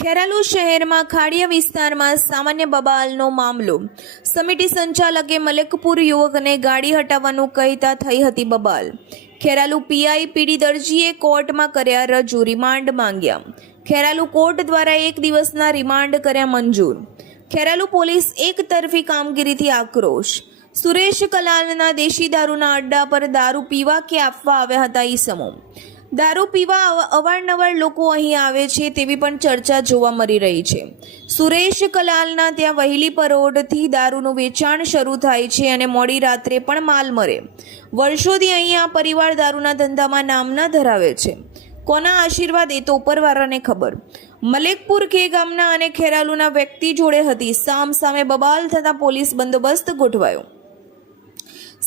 ખેરાલુ શહેરમાં ખાડિયા વિસ્તારમાં સામાન્ય બબાલનો મામલો. સમિતિ સંચાલકે મલેકપુર યુવકને ગાડી હટાવવાનું કહેતા થઈ હતી બબાલ. ખેરાલુ પીઆઈ પીડી દરજીએ કોર્ટમાં કર્યા રજૂ, રિમાન્ડ માંગ્યા. ખેરાલુ કોર્ટ દ્વારા 1 દિવસના રિમાન્ડ કર્યા મંજૂર. ખેરાલુ પોલીસ એક તરફી કામગીરીથી આક્રોશ. સુરેશ કલાલના દેશી દારૂના અડ્ડા પર દારૂ પીવા કે આપવા આવ્યા હતા ઈસમો. દારૂ પીવા અવારનવાર લોકો અહીં આવે છે તેવી પણ ચર્ચા જોવા મળી રહી છે. સુરેશ કલાલના ત્યાં વહેલી પરોઢથી દારૂનું વેચાણ શરૂ થાય છે અને મોડી રાત્રે પણ માલ મળે. વર્ષોથી અહીં આ પરિવાર દારૂના ધંધામાં નામના ધરાવે છે. કોના આશીર્વાદ એ તો ઉપરવાળાને ખબર. મલેકપુર કે ગામના અને ખેરાલુના વ્યક્તિ જોડે હતી સામ સામે બબાલ થતાં પોલીસ બંદોબસ્ત ગોઠવાયો.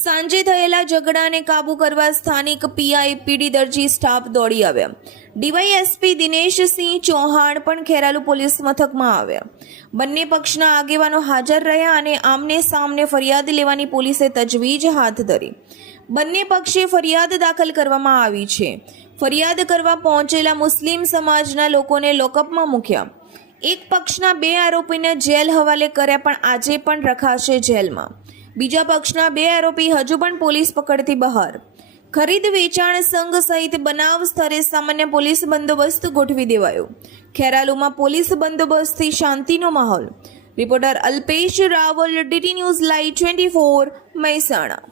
સાંજે થયેલા ઝઘડાને કાબૂ કરવા સ્થાનિક પીઆઈ પીડી દરજી સ્ટાફ દોડી આવ્યા. ડીવાયએસપી દિનેશસિંહ ચૌહાણ પણ ખેરાલુ પોલીસ મથકમાં આવ્યા. બંને પક્ષના આગેવાનો હાજર રહ્યા અને આમને સામને ફરિયાદ લેવાની પોલીસે તજવીજ હાથ ધરી. બંને પક્ષે ફરિયાદ દાખલ કરવામાં આવી છે. ફરિયાદ કરવા પહોંચેલા મુસ્લિમ સમાજના લોકોને લોકઅપમાં મૂક્યા. એક પક્ષના 2 આરોપીને જેલ હવાલે કર્યા પણ આજે પણ રખાશે જેલમાં. બીજા પક્ષના 2 આરોપી હજુ પણ પોલીસ પકડથી બહાર. ખરીદ વેચાણ સંઘ સહિત બનાવ સ્થળે સામાન્ય પોલીસ બંદોબસ્ત ગોઠવી દેવાયો. ખેરાલુમાં પોલીસ બંદોબસ્તથી શાંતિનો માહોલ. Reporter Alpesh Raval, DT news live 24, Mehsana.